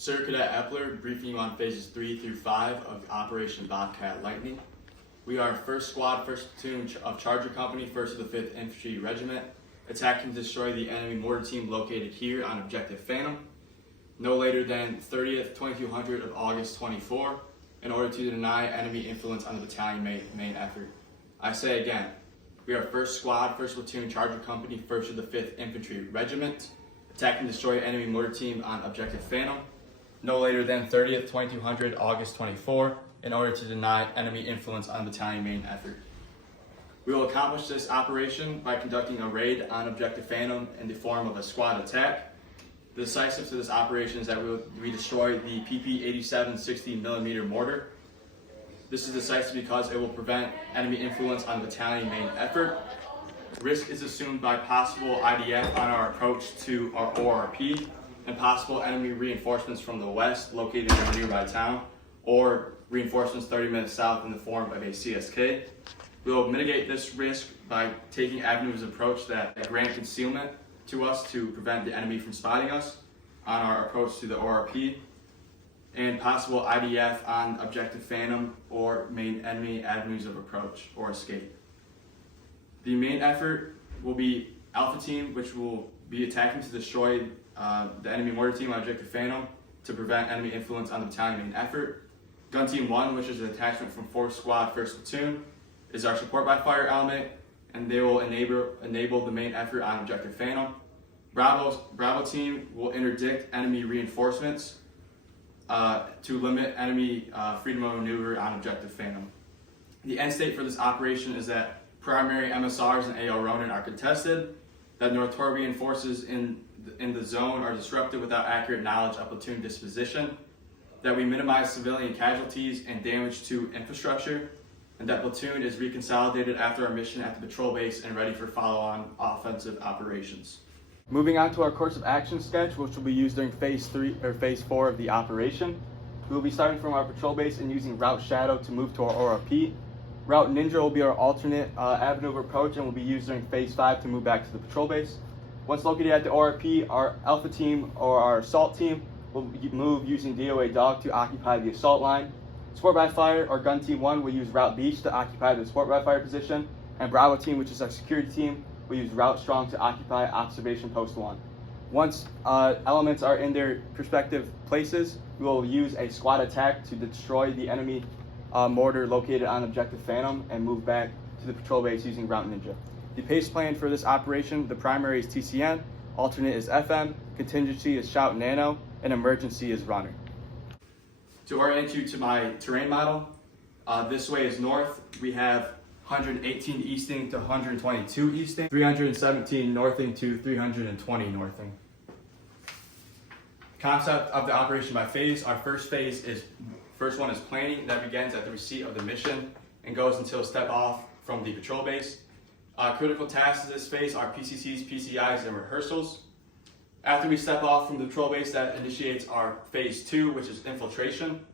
Sir Cadet Eppler, briefing you on phases 3 through 5 of Operation Bobcat Lightning. We are 1st Squad, 1st Platoon of Charger Company, 1st of the 5th Infantry Regiment. Attack and destroy the enemy mortar team located here on Objective Phantom, no later than 30th, 2200 of August 24, in order to deny enemy influence on the battalion main effort. I say again, we are 1st Squad, 1st Platoon Charger Company, 1st of the 5th Infantry Regiment. Attack and destroy enemy mortar team on Objective Phantom, no later than 30th, 2200, August 24, in order to deny enemy influence on the battalion main effort. We will accomplish this operation by conducting a raid on Objective Phantom in the form of a squad attack. The decisive to this operation is that we destroy the PP-87 60mm mortar. This is decisive because it will prevent enemy influence on the battalion main effort. Risk is assumed by possible IDF on our approach to our ORP, and possible enemy reinforcements from the west located in a nearby town, or reinforcements 30 minutes south in the form of a CSK. We will mitigate this risk by taking avenues of approach that grant concealment to us to prevent the enemy from spotting us on our approach to the ORP, and possible IDF on Objective Phantom or main enemy avenues of approach or escape. The main effort will be Alpha Team, which will be attacking to destroy the enemy mortar team on Objective Phantom to prevent enemy influence on the battalion main effort. Gun Team 1, which is an attachment from 4th Squad, 1st Platoon, is our support by fire element, and they will enable the main effort on Objective Phantom. Bravo Team will interdict enemy reinforcements to limit enemy freedom of maneuver on Objective Phantom. The end state for this operation is that primary MSRs and AO Ronin are contested, that North Torbian forces in the zone are disrupted without accurate knowledge of platoon disposition, that we minimize civilian casualties and damage to infrastructure, and that platoon is reconsolidated after our mission at the patrol base and ready for follow-on offensive operations. Moving on to our course of action sketch, which will be used during phase 4 of the operation. We will be starting from our patrol base and using Route Shadow to move to our ORP. Route Ninja will be our alternate avenue of approach and will be used during phase 5 to move back to the patrol base. Once located at the ORP, our Alpha Team or our Assault Team will move using DOA Dog to occupy the assault line. Support by Fire or Gun Team 1 will use Route Beach to occupy the support by fire position, and Bravo Team, which is our security team, will use Route Strong to occupy Observation Post 1. Once elements are in their respective places, we will use a squad attack to destroy the enemy mortar located on Objective Phantom and move back to the patrol base using Route Ninja. The pace plan for this operation, the primary is TCN, alternate is FM, contingency is Shout Nano, and emergency is Runner. To orient you to my terrain model, this way is north. We have 118 easting to 122 easting, 317 northing to 320 northing. Concept of the operation by phase. Our first one is planning, that begins at the receipt of the mission and goes until step off from the patrol base. Critical tasks of this phase are PCCs, PCIs, and rehearsals. After we step off from the patrol base, that initiates our phase 2, which is infiltration.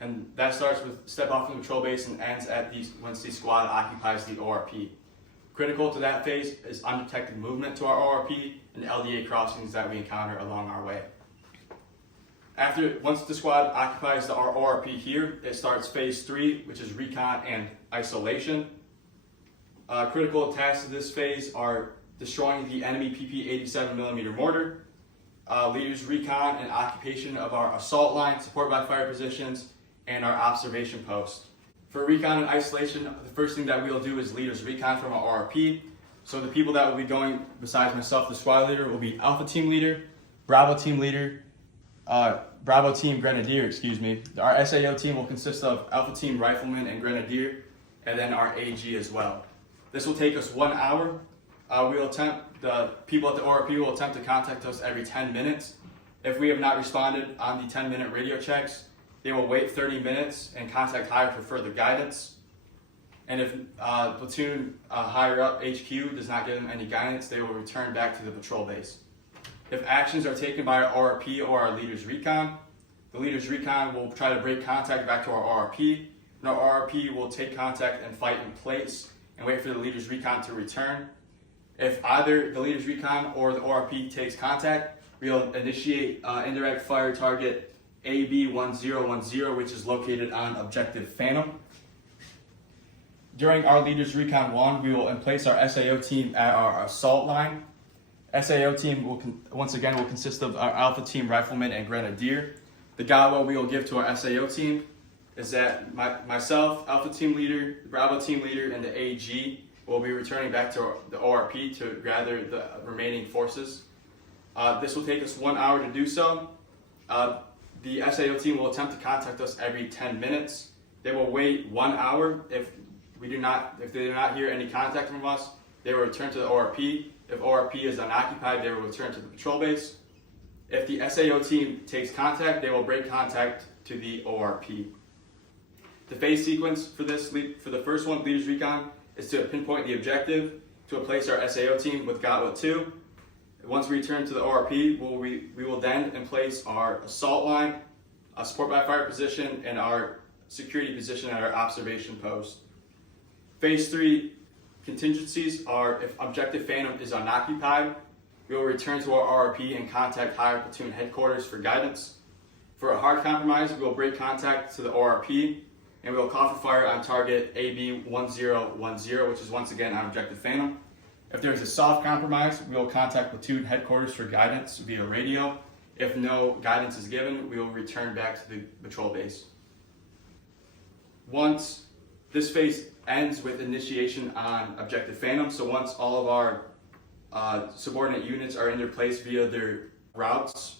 And that starts with step off from the patrol base and ends at once the squad occupies the ORP. Critical to that phase is undetected movement to our ORP and LDA crossings that we encounter along our way. Once the squad occupies our ORP here, it starts phase 3, which is recon and isolation. Critical tasks of this phase are destroying the enemy PP-87mm mortar, leaders recon and occupation of our assault line, support by fire positions, and our observation post. For recon and isolation, the first thing that we'll do is leaders recon from our ORP. So the people that will be going, besides myself, the squad leader, will be Alpha Team leader, Bravo Team leader, Bravo Team Grenadier, Our SAO team will consist of Alpha Team Rifleman and Grenadier, and then our AG as well. This will take us 1 hour. The people at the ORP will attempt to contact us every 10 minutes. If we have not responded on the 10-minute radio checks, they will wait 30 minutes and contact higher for further guidance. And if platoon higher up HQ does not give them any guidance, they will return back to the patrol base. If actions are taken by our ORP or our leaders recon, the leaders recon will try to break contact back to our ORP, and our ORP will take contact and fight in place and wait for the leaders recon to return. If either the leaders recon or the ORP takes contact, we'll initiate indirect fire target AB1010, which is located on Objective Phantom. During our Leaders Recon 1, we will place our SAO team at our assault line. SAO team will consist of our Alpha Team Rifleman and Grenadier. The guideline we will give to our SAO team is that myself, Alpha Team Leader, the Bravo Team Leader, and the AG will be returning back to the ORP to gather the remaining forces. This will take us 1 hour to do so. The SAO team will attempt to contact us every 10 minutes. They will wait 1 hour. If they do not hear any contact from us, they will return to the ORP. If ORP is unoccupied, they will return to the patrol base. If the SAO team takes contact, they will break contact to the ORP. The phase sequence for the first one, Leaders Recon, is to pinpoint the objective, to place our SAO team with Gotlet 2. Once we return to the ORP, we will then place our assault line, a support by fire position, and our security position at our observation post. Phase 3 contingencies are if Objective Phantom is unoccupied, we will return to our ORP and contact higher platoon headquarters for guidance. For a hard compromise, we will break contact to the ORP and we will call for fire on target AB1010, which is once again on Objective Phantom. If there is a soft compromise, we will contact platoon headquarters for guidance via radio. If no guidance is given, we will return back to the patrol base. Once this phase ends with initiation on Objective Phantom, so once all of our subordinate units are in their place via their routes,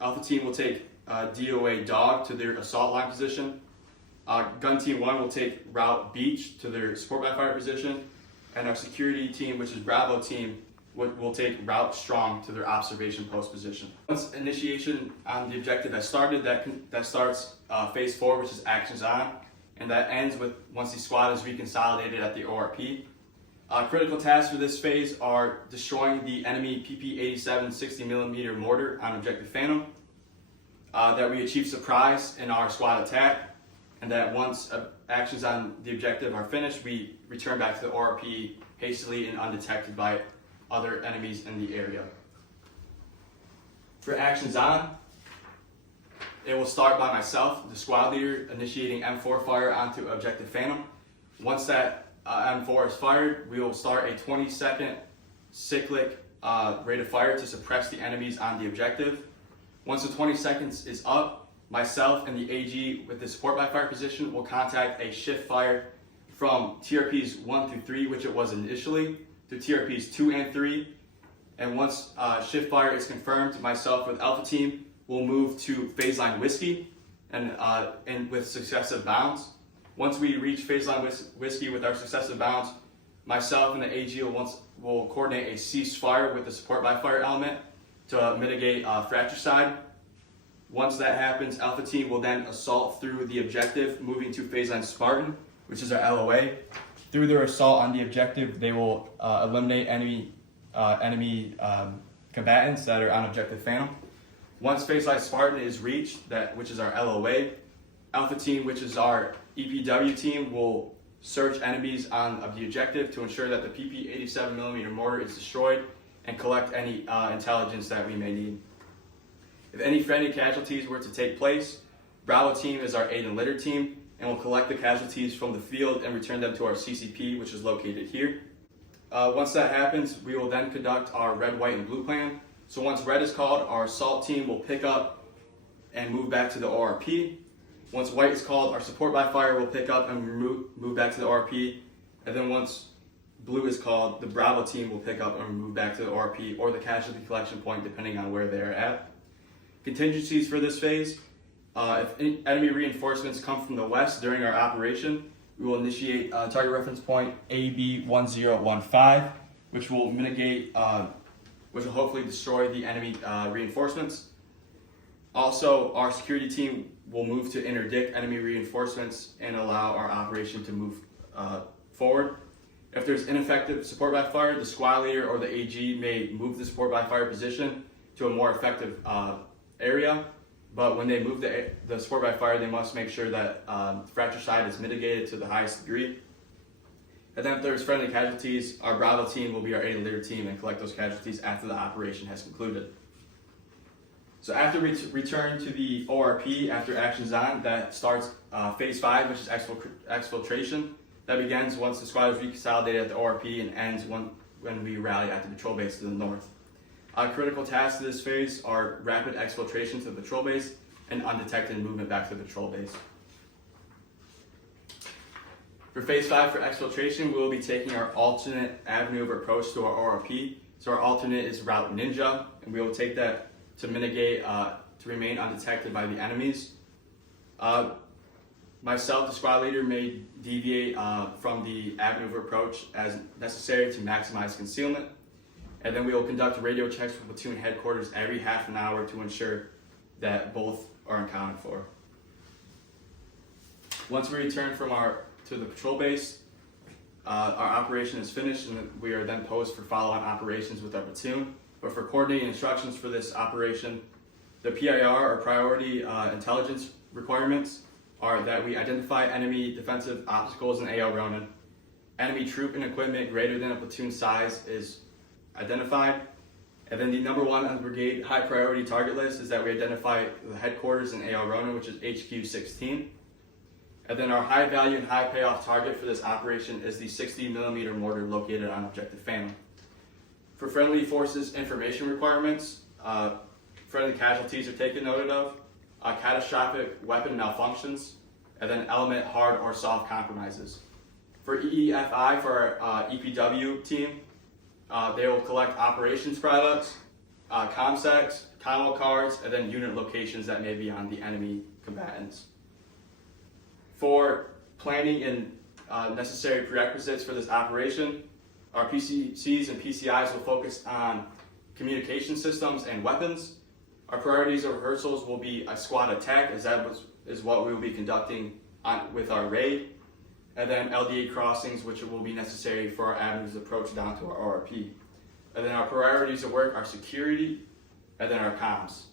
Alpha Team will take DOA Dog to their assault line position. Gun Team 1 will take Route Beach to their support by fire position. And our security team, which is Bravo Team, will take Route Strong to their observation post position. Once initiation on the objective has started, that starts phase 4, which is actions on, and that ends with once the squad is reconsolidated at the ORP. Critical tasks for this phase are destroying the enemy PP-87 60mm mortar on Objective Phantom, that we achieve surprise in our squad attack, and that once actions on the objective are finished, we return back to the ORP hastily and undetected by other enemies in the area. For actions on, it will start by myself, the squad leader, initiating M4 fire onto Objective Phantom. Once that M4 is fired, we will start a 20-second cyclic rate of fire to suppress the enemies on the objective. Once the 20 seconds is up, myself and the AG with the support by fire position will contact a shift fire from TRPs 1 through 3, which it was initially, to TRPs 2 and 3. And once shift fire is confirmed, myself with Alpha Team will move to phase line Whiskey and with successive bounds. Once we reach phase line Whiskey with our successive bounds, myself and the AG will coordinate a ceasefire with the support by fire element to mitigate fratricide. Once that happens, Alpha Team will then assault through the objective, moving to phase line Spartan, which is our LOA. Through their assault on the objective, they will eliminate enemy combatants that are on Objective Phantom. Once phase line Spartan is reached, which is our LOA, Alpha Team, which is our EPW team, will search enemies on the objective to ensure that the PP-87mm mortar is destroyed and collect any intelligence that we may need. If any friendly casualties were to take place, Bravo Team is our aid and litter team and will collect the casualties from the field and return them to our CCP, which is located here. Once that happens, we will then conduct our red, white, and blue plan. So once red is called, our assault team will pick up and move back to the ORP. Once white is called, our support by fire will pick up and move back to the ORP. And then once blue is called, the Bravo Team will pick up and move back to the ORP or the casualty collection point, depending on where they are at. Contingencies for this phase: if any enemy reinforcements come from the west during our operation, we will initiate target reference point AB1015, which will which will hopefully destroy the enemy reinforcements. Also, our security team will move to interdict enemy reinforcements and allow our operation to move forward. If there's ineffective support by fire, the squad leader or the AG may move the support by fire position to a more effective area, but when they move the support by fire, they must make sure that fratricide is mitigated to the highest degree. And then if there's friendly casualties, our Bravo Team will be our aid and litter team and collect those casualties after the operation has concluded. So after we return to the ORP after action's on, that starts phase 5, which is exfiltration. That begins once the squad is reconsolidated at the ORP and ends when we rally at the patrol base to the north. Critical tasks of this phase are rapid exfiltration to the patrol base and undetected movement back to the patrol base. For phase 5 for exfiltration, we will be taking our alternate avenue of approach to our ORP. So our alternate is Route Ninja, and we will take that to mitigate, to remain undetected by the enemies. Myself, the squad leader, may deviate from the avenue of approach as necessary to maximize concealment. And then we will conduct radio checks with platoon headquarters every half an hour to ensure that both are accounted for. Once we return to the patrol base, our operation is finished and we are then posed for follow-on operations with our platoon. But for coordinating instructions for this operation, the PIR, or priority intelligence requirements, are that we identify enemy defensive obstacles in AL Ronin. Enemy troop and equipment greater than a platoon size is identified. And then the number 1 on the brigade high priority target list is that we identify the headquarters in AL Ronin, which is HQ 16. And then our high value and high payoff target for this operation is the 60mm mortar located on objective Phantom. For friendly forces information requirements, friendly casualties are taken note of, catastrophic weapon malfunctions, and then element hard or soft compromises. For EEFI, for our EPW team, they will collect operations products, comsecs, commo cards, and then unit locations that may be on the enemy combatants. For planning and necessary prerequisites for this operation, our PCCs and PCIs will focus on communication systems and weapons. Our priorities of rehearsals will be a squad attack, as that is what we will be conducting with our raid, and then LDA crossings, which will be necessary for our avenues of approach down to our ORP. And then our priorities of work are security, and then our comms.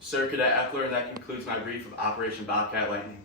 Sir Cadet Eppler, and that concludes my brief of Operation Bobcat Lightning.